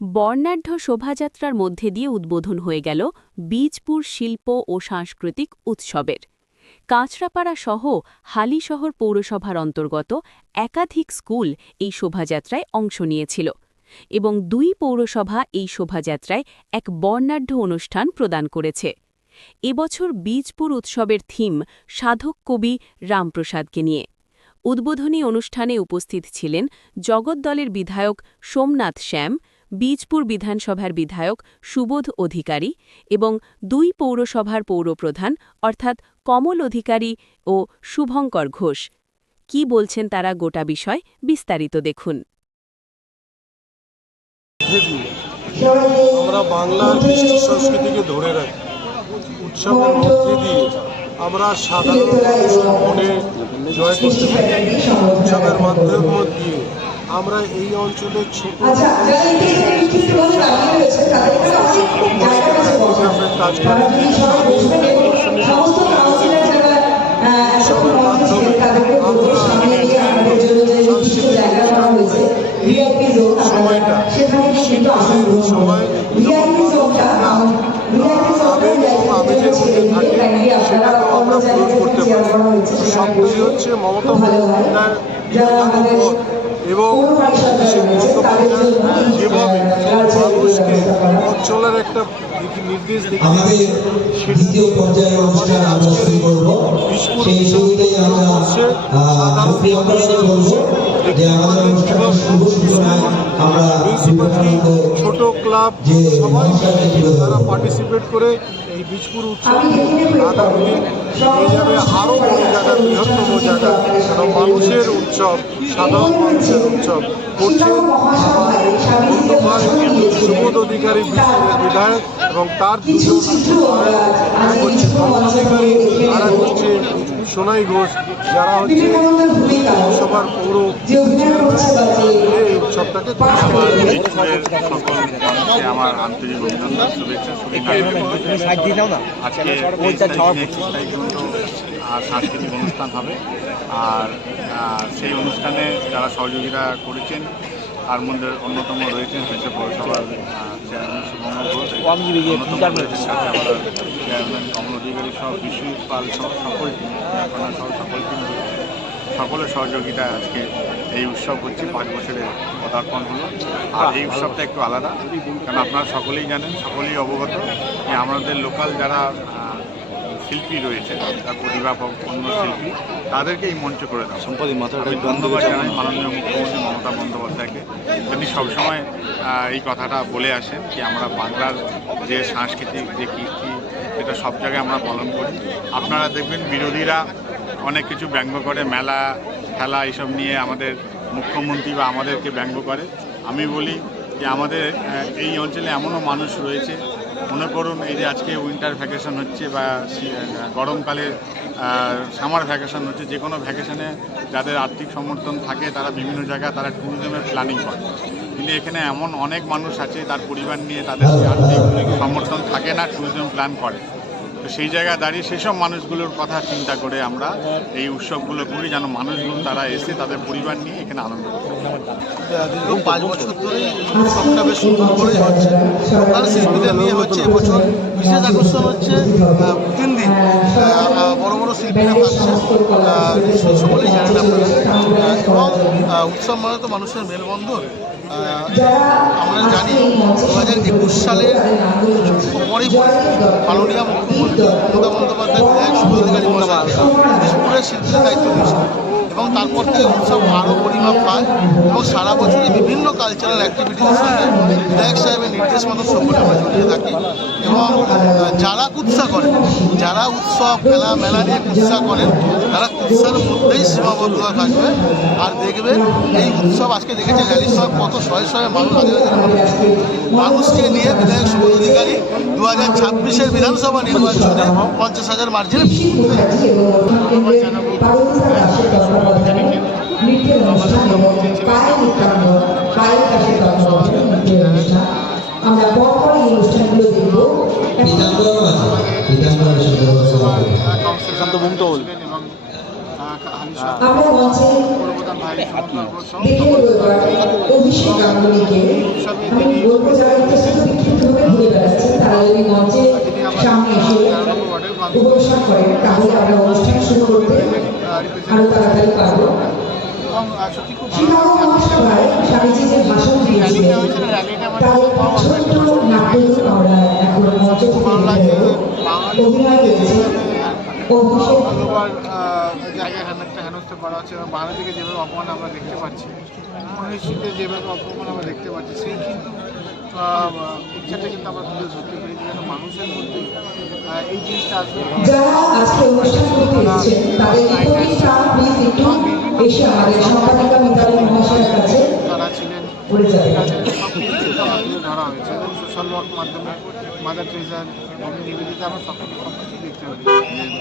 বর্ণাঢ্য শোভাযাত্রার মধ্যে দিয়ে উদ্বোধন হয়ে গেল বীজপুর শিল্প ও সাংস্কৃতিক উৎসবের। কাঁচরাপাড়া সহ হালিশহর পৌরসভার অন্তর্গত একাধিক স্কুল এই শোভাযাত্রায় অংশ নিয়েছিল এবং ২ পৌরসভা এই শোভাযাত্রায় এক বর্ণাঢ্য অনুষ্ঠান প্রদান করেছে। এবছর বীজপুর উৎসবের থিম সাধক কবি রামপ্রসাদকে নিয়ে। উদ্বোধনী অনুষ্ঠানে উপস্থিত ছিলেন জগদ্দলের বিধায়ক সোমনাথ শ্যাম, বীজপুর বিধানসভার বিধায়ক সুবোধ অধিকারী এবং ২ পৌরসভার পৌরপ্রধান অর্থাৎ কমল অধিকারী ও শুভঙ্কর ঘোষ। কি বলছেন তারা গোটা বিষয় বিস্তারিত দেখুন। আমরা বাংলার কৃষ্টি সংস্কৃতিকে ধরে রাখি। উৎসবের মধ্যে দিয়ে আমরা সাধারণ মানুষের মনে জয় করতে পারি। উৎসবের মাধ্যম দিয়ে আমরা এই অঞ্চলের ছোট কাজ করে উৎসবের মাধ্যমে আমরা সময়টা শীতকালীন সময় আবেগ এবং আবেগের মধ্যে থাকে, সেটাকেও আমরা পূরণ করতে পারি। সবটাই হচ্ছে মমতা বন্দ্যোপাধ্যায়ের বিধানের এবং যেভাবে মানুষকে পথ চলার একটা নির্দেশ আমাদের দ্বিতীয় পর্যায়ে অনুষ্ঠান আমরা শুরু করব। সেই শুরুতেই আমরা সুপ্রিয় দর্শক বলব যে আমাদের অনুষ্ঠানের শুভ সূচনায় আমরা ছোট ক্লাব সবাই তারা পার্টিসিপেট করে এই বীজপুর উৎসব আগামী দিন হয়ে যাবে আরও বড় জায়গা, বৃহত্তম জায়গা। কারণ মানুষের উৎসব, সাধারণ মানুষের উৎসব করছেন বন্ধুভাই সুবোধ অধিকারী বীজপুরের বিধায়ক এবং তার দুজন এক হচ্ছে কমল অধিকারী আর এক হচ্ছে সোনাই ঘোষ, যারা হচ্ছে পৌরসভার পৌর এই উৎসবটাকে আমার আন্তরিক অভিনন্দন, শুভেচ্ছা। আজকে সাংস্কৃতিক অনুষ্ঠান হবে, আর সেই অনুষ্ঠানে যারা সহযোগিতা করেছেন তার মধ্যে অন্যতম রয়েছেন হয়েছে পৌরসভার চেয়ারম্যান শুভঙ্কর ঘোষ, চেয়ারম্যান কমল অধিকারী সহ বিশ্বজিৎ পাল সহ সকল টিম, সহ সকল টিম রয়েছে। সকলের সহযোগিতায় আজকে এই উৎসব হচ্ছে। 5 বছরের পদার্পণ হলো। আর এই উৎসবটা একটু আলাদা, কারণ আপনারা সকলেই জানেন, সকলেই অবগত যে আমাদের লোকাল যারা শিল্পী রয়েছে, তার প্রতিভাপন্ন শিল্পী, তাদেরকে এই মঞ্চ করে দেওয়া। আমি ধন্যবাদ জানাই মাননীয় মুখ্যমন্ত্রী মমতা বন্দ্যোপাধ্যায়কে। তিনি সবসময় এই কথাটা বলে আসেন যে আমরা বাংলার যে সাংস্কৃতিক যে কীর্তি, সেটা সব জায়গায় আমরা পালন করি। আপনারা দেখবেন বিরোধীরা অনেক কিছু ব্যঙ্গ করে, মেলা খেলা এইসব নিয়ে আমাদের মুখ্যমন্ত্রী বা আমাদেরকে ব্যঙ্গ করে। আমি বলি যে আমাদের এই অঞ্চলে এমনও মানুষ রয়েছে, মনে করুন এই যে আজকে উইন্টার ভ্যাকেশন হচ্ছে বা গরমকালে সামার ভ্যাকেশন হচ্ছে, যে কোনো ভ্যাকেশনে যাদের আর্থিক সমর্থন থাকে তারা বিভিন্ন জায়গায় তারা ট্যুরিজমের প্ল্যানিং করে। কিন্তু এখানে এমন অনেক মানুষ আছে তার পরিবার নিয়ে তাদের আর্থিক সমর্থন থাকে না, ট্যুরিজম প্ল্যান করে। তো সেই জায়গায় দাঁড়িয়ে সেসব মানুষগুলোর কথা চিন্তা করে আমরা এই উৎসবগুলো করি, যেন মানুষগুলো তারা এসে তাদের পরিবার নিয়ে এখানে আনন্দ করতে পারে। দীর্ঘ 5 বছর ধরে উৎসবটা বেশ সুন্দর করেই হচ্ছে। তার শিল্পীদের নিয়ে হচ্ছে এবছর বিশেষ আকর্ষণ হচ্ছে 3 দিন বড় বড় শিল্পীরা থাকছে, সকলেই জানেন আপনারা। এবং উৎসব মানে তো মানুষের মেলবন্ধন। আমরা জানি 2021 সালে পরেই মাননীয় মুখ্যমন্ত্রী মমতা বন্দ্যোপাধ্যায় বিধায়ক শুভেন্দু অধিকারী মহাশয়কে বীজপুরের শিল্পীদের দায়িত্ব দিয়েছিলেন এবং তারপর থেকে উৎসব আরও পরিমাপ পায় এবং সারা বছরই বিভিন্ন কালচারাল অ্যাক্টিভিটিসের সঙ্গে বিধায়ক সাহেবের নির্দেশ মতো সকলে আমরা জড়িয়ে থাকি। এবং যারা কুৎসা করেন, যারা উৎসব খেলা মেলা নিয়ে কুৎসা করেন, তারা কুৎসার মধ্যেই সীমাবদ্ধ থাকবে। আর দেখবেন এই উৎসব আজকে দেখেছে র্যালির সময় কত শয়ে শয়ে মানুষ, মানুষকে নিয়ে বিধায়ক শুভেন্দু অধিকারী 2026-এর বিধানসভা নির্বাচনে 50,000 মার্জিনে আমরা পরপর এই অনুষ্ঠানগুলো দেখব। এবং হালিশহর আমরা মঞ্চে পূর্বপ্রধান ভাই সমন্তর ঘোষ সহ দেখে নেব এবার অভিষেক গাঙ্গুলিকে। আমি বলবো যারা একটু শুধু বিক্ষিপ্তভাবে ঘুরে বেড়াচ্ছেন তারা যদি মঞ্চে সামনে এসে উপবেশন করেন তাহলে আমরা অনুষ্ঠান শুরু করতে আরো তাড়াতাড়ি পারবো। এবং সত্যি খুব শিকাগো মহাসভায় স্বামীজি যে ভাষণ দিয়েছিলেন তার ছোট্ট নাটক আমরা এখন মঞ্চ থেকে দেখে নেব। অভিনয় রয়েছে অভিষেক ভালোবার জায়গায় একটা হেনস্থা করা হচ্ছে এবং বাংলা থেকে যেভাবে অপমান আমরা দেখতে পাচ্ছি, মনীষীতে যেভাবে অপমান আমরা দেখতে পাচ্ছি, সেই কিন্তু ইচ্ছাটা কিন্তু আমরা তুলে ধরতে পেরেছি যেন মানুষের মধ্যে এই জিনিসটা আসবে। যারা আজকে অনুষ্ঠান করতে এসেছেন তাদের প্রতিটা প্লিজ একটু এসে আমাদের সম্পাদিকা মিতালি মহাশয়ের কাছে তারা ছিলেন পড়ে যাবে। সব কিছু তুলে ধরা হয়েছে এবং সোশ্যাল ওয়ার্ক মাধ্যমে মাদার ট্রেজার নিবেদিতা আমরা সব কিছু দেখতে পারি।